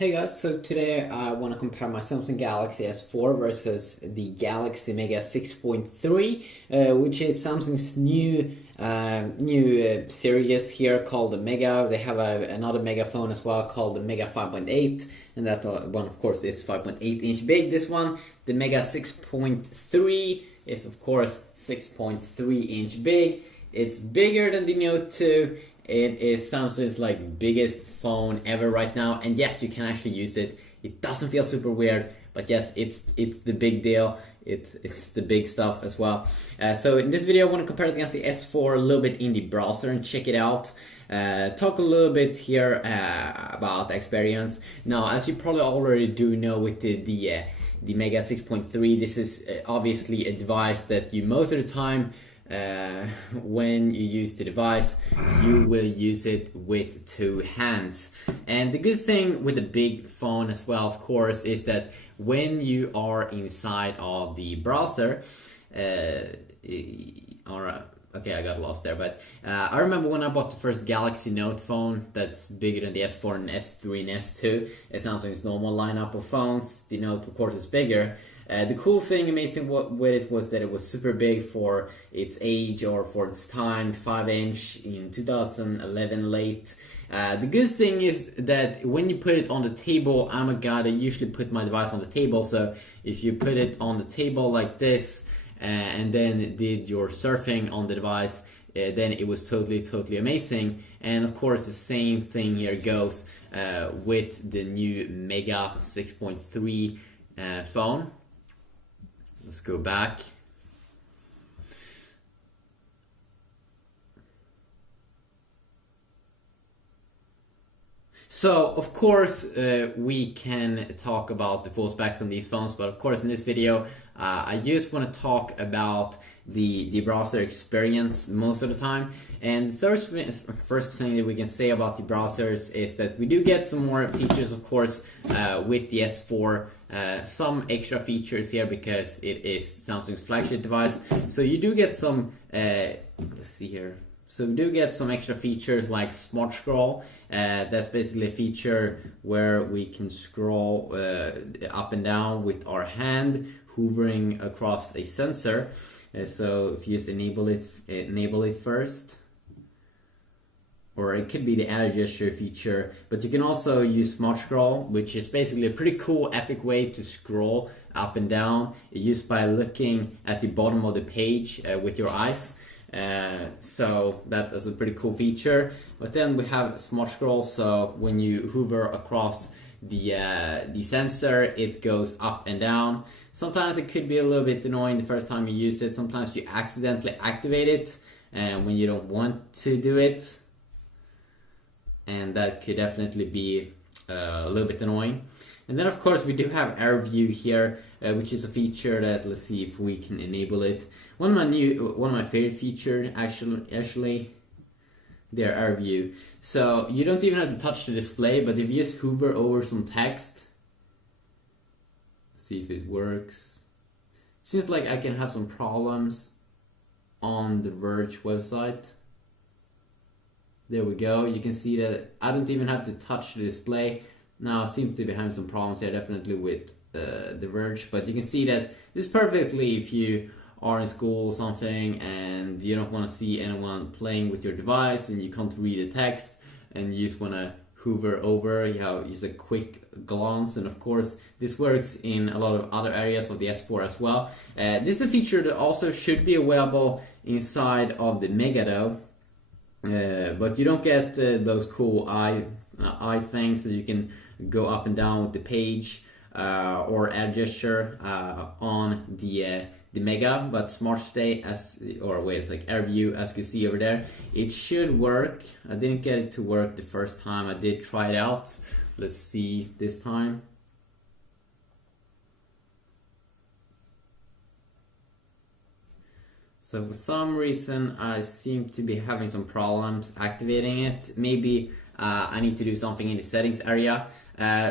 Hey guys, so today I want to compare my Samsung Galaxy S4 versus the Galaxy Mega 6.3, which is Samsung's new series here called the Mega. They have another Mega phone as well called the Mega 5.8, and that one of course is 5.8 inch big. This one, the Mega 6.3, is of course 6.3 inch big. It's bigger than the Note 2. It is Samsung's biggest phone ever right now, and yes, you can actually use it. It doesn't feel super weird, but yes, it's the big deal. It's the big stuff as well. So in this video, I want to compare it against the S4 a little bit in the browser and check it out. Talk a little bit here about the experience. Now, as you probably already do know, with the Mega 6.3, this is obviously a device that you most of the time, when you use the device, you will use it with two hands. And the good thing with a big phone as well, of course, is that when you are inside of the browser, alright, okay, I got lost there, but I remember when I bought the first Galaxy Note phone that's bigger than the S4 and S3 and S2. It's Samsung's normal lineup of phones. The Note, of course, is bigger. The cool thing, amazing with it, was that it was super big for its age or for its time, 5-inch in 2011 late. The good thing is that when you put it on the table, I'm a guy that usually put my device on the table, so if you put it on the table like this and then did your surfing on the device, then it was totally amazing. And of course the same thing here goes with the new Mega 6.3 phone. Let's go back. So, of course, we can talk about the full specs on these phones, but of course in this video, I just want to talk about the browser experience most of the time. And first thing that we can say about the browsers is that we do get some more features, of course, with the S4. Some extra features here because it is Samsung's flagship device. So you do get some, let's see here. So we do get some extra features like Smart Scroll. That's basically a feature where we can scroll up and down with our hand, hovering across a sensor. So if you just enable it first. Or it could be the add gesture feature, but you can also use Smart Scroll, which is basically a pretty cool, epic way to scroll up and down, used by looking at the bottom of the page with your eyes. So that is a pretty cool feature. But then we have Smart Scroll, so when you hover across the sensor, it goes up and down. Sometimes it could be a little bit annoying the first time you use it. Sometimes you accidentally activate it when you don't want to do it. And that could definitely be a little bit annoying. And then of course we do have Air View here, which is a feature that, let's see if we can enable it. One of my favorite features actually, their Air View. So you don't even have to touch the display, but if you just hover over some text, see if it works. Seems like I can have some problems on the Verge website. There we go. You can see that I don't even have to touch the display. Now I seem to be having some problems here, definitely with the Verge, but you can see that this is perfectly if you are in school or something and you don't want to see anyone playing with your device and you can't read the text and you just want to hover over, you have just a quick glance. And of course this works in a lot of other areas of the S4 as well. This is a feature that also should be available inside of the Mega though. But you don't get those cool eye things that you can go up and down with the page or add gesture on the Mega. But Smart Stay it's like Air View, as you can see over there, it should work. I didn't get it to work the first time. I did try it out. Let's see this time. So for some reason I seem to be having some problems activating it. Maybe I need to do something in the settings area.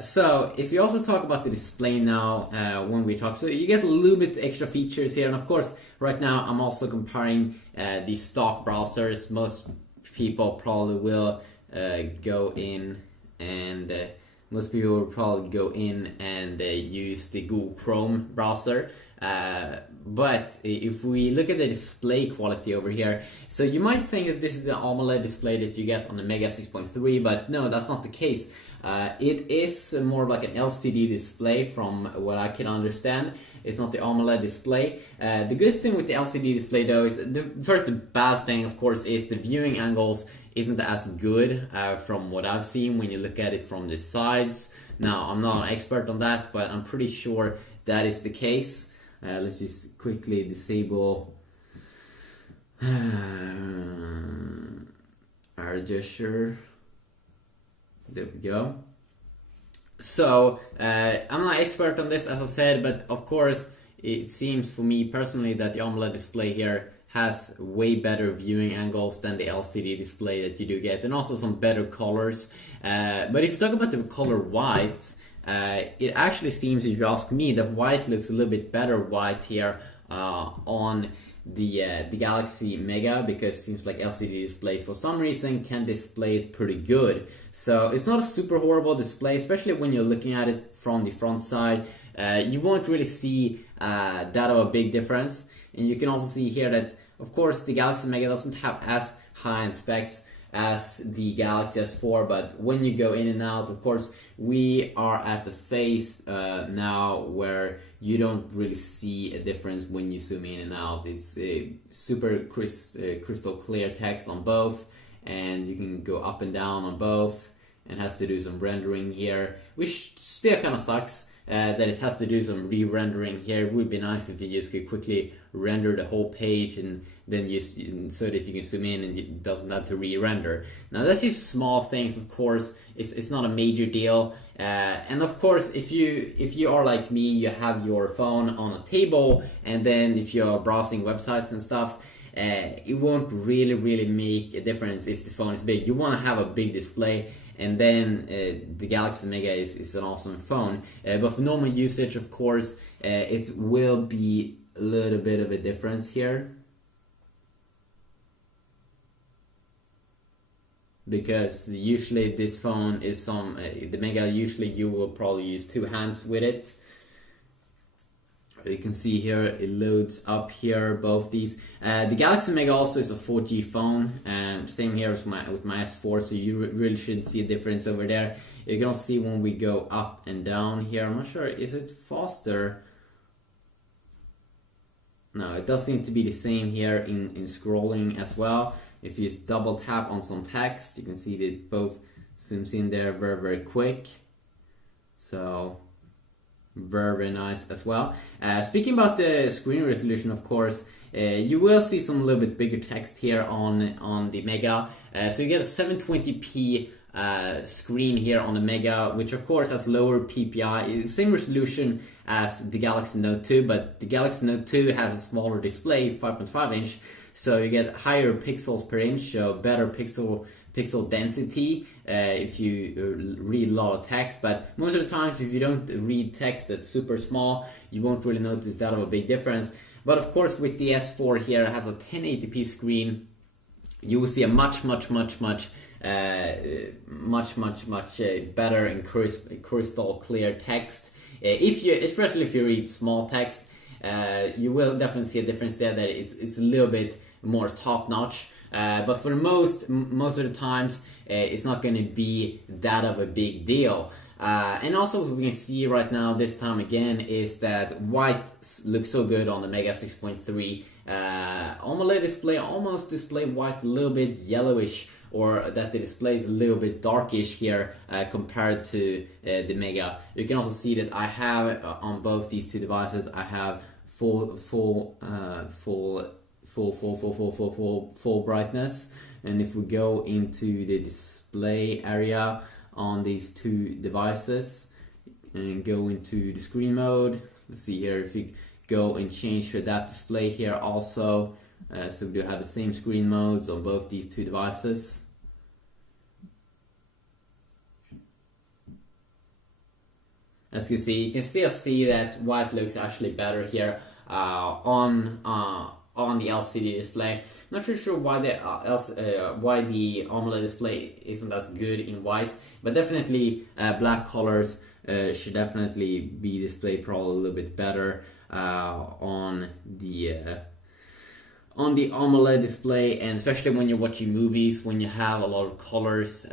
So if you also talk about the display now when we talk, so you get a little bit extra features here. And of course right now I'm also comparing the stock browsers. Most people probably will go in and most people will probably go in and use the Google Chrome browser. But if we look at the display quality over here, so you might think that this is the AMOLED display that you get on the Mega 6.3, but no, that's not the case. It is more like an LCD display from what I can understand. It's not the AMOLED display. The good thing with the LCD display though is, the bad thing of course is the viewing angles isn't as good from what I've seen when you look at it from the sides. Now, I'm not an expert on that, but I'm pretty sure that is the case. Let's just quickly disable our gesture. There we go. So, I'm not an expert on this, as I said, but of course, it seems for me personally that the AMOLED display here has way better viewing angles than the LCD display that you do get, and also some better colors. But if you talk about the color white, it actually seems, if you ask me, that white looks a little bit better white here on the Galaxy Mega, because it seems like LCD displays for some reason can display it pretty good. So it's not a super horrible display, especially when you're looking at it from the front side. You won't really see that of a big difference. And you can also see here that, of course, the Galaxy Mega doesn't have as high-end specs as the Galaxy S4, but when you go in and out, of course, we are at the phase now where you don't really see a difference when you zoom in and out. It's a super crystal clear text on both, and you can go up and down on both, and has to do some rendering here, which still kind of sucks. That it has to do some re-rendering here. It would be nice if you just could quickly render the whole page and then just so that you can zoom in and it doesn't have to re-render. Now that's just small things, of course. It's not a major deal. And of course, if you are like me, you have your phone on a table, and then if you're browsing websites and stuff, it won't really make a difference if the phone is big. You want to have a big display. And then the Galaxy Mega is an awesome phone. But for normal usage, of course, it will be a little bit of a difference here. Because usually this phone is the Mega, usually you will probably use two hands with it. You can see here it loads up here, both these. The Galaxy Mega also is a 4G phone, and same here with my S4, so you really shouldn't see a difference over there. You can also see when we go up and down here, I'm not sure, is it faster? No, it does seem to be the same here in scrolling as well. If you just double tap on some text, you can see that it both zooms in there very quick. So very nice as well. Speaking about the screen resolution, of course, you will see some little bit bigger text here on the Mega. So you get a 720p screen here on the Mega, which of course has lower PPI. It's the same resolution as the Galaxy Note 2, but the Galaxy Note 2 has a smaller display, 5.5 inch, so you get higher pixels per inch, so better pixel density if you read a lot of text. But most of the times, if you don't read text that's super small, you won't really notice that of a big difference. But of course, with the S4 here, it has a 1080p screen. You will see a much better and crystal clear text. Especially if you read small text, you will definitely see a difference there. That it's a little bit more top notch. But for most of the times, it's not going to be that of a big deal. And also what we can see right now this time again is that white looks so good on the Mega 6.3. AMOLED display almost display white a little bit yellowish, or that the display is a little bit darkish here compared to the Mega. You can also see that I have on both these two devices, I have full brightness. And if we go into the display area on these two devices and go into the screen mode, let's see here if you go and change for that display here also. So we do have the same screen modes on both these two devices. As you can still see that white looks actually better here on on the LCD display. Not really sure why the AMOLED display isn't as good in white, but definitely black colors should definitely be displayed probably a little bit better on the AMOLED display, and especially when you're watching movies, when you have a lot of colors,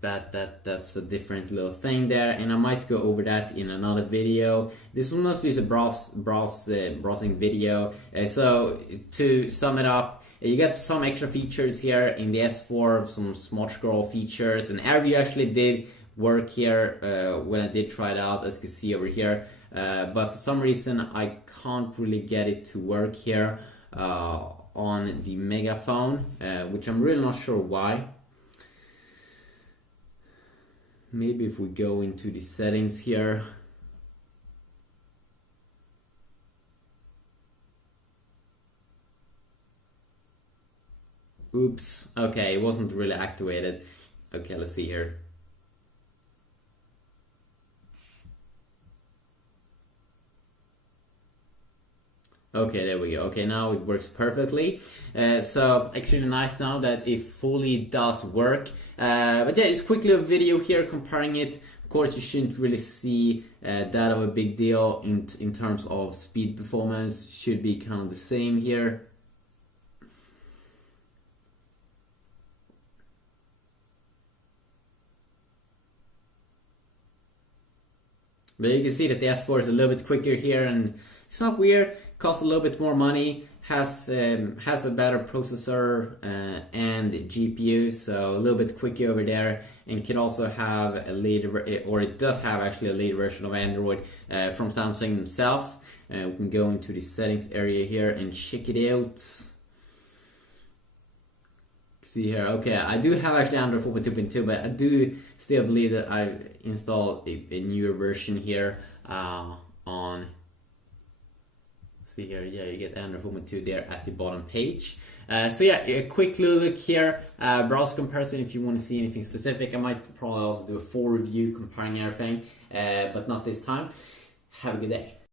that's a different little thing there, and I might go over that in another video. This will mostly is a browsing video. So to sum it up, you get some extra features here in the S4, some smart scroll features, and AirView actually did work here when I did try it out, as you can see over here, but for some reason I can't really get it to work here on the Megaphone, which I'm really not sure why. Maybe if we go into the settings here. Oops, okay, it wasn't really activated. Okay, let's see here. Okay, there we go. Okay, now it works perfectly. So actually nice now that it fully does work. But yeah, it's quickly a video here comparing it. Of course, you shouldn't really see that of a big deal in terms of speed performance. Should be kind of the same here. But you can see that the S4 is a little bit quicker here, and it's not weird. Costs a little bit more money, has a better processor and GPU, so a little bit quicker over there, and can also have a later, or it does have actually a later version of Android from Samsung themselves. We can go into the settings area here and check it out. See here, okay, I do have actually Android 4.2.2, but I do still believe that I've installed a newer version here on. See here, yeah, you get Android 4.2 there at the bottom page. So yeah, a quick little look here, browser comparison if you want to see anything specific. I might probably also do a full review comparing everything, but not this time. Have a good day.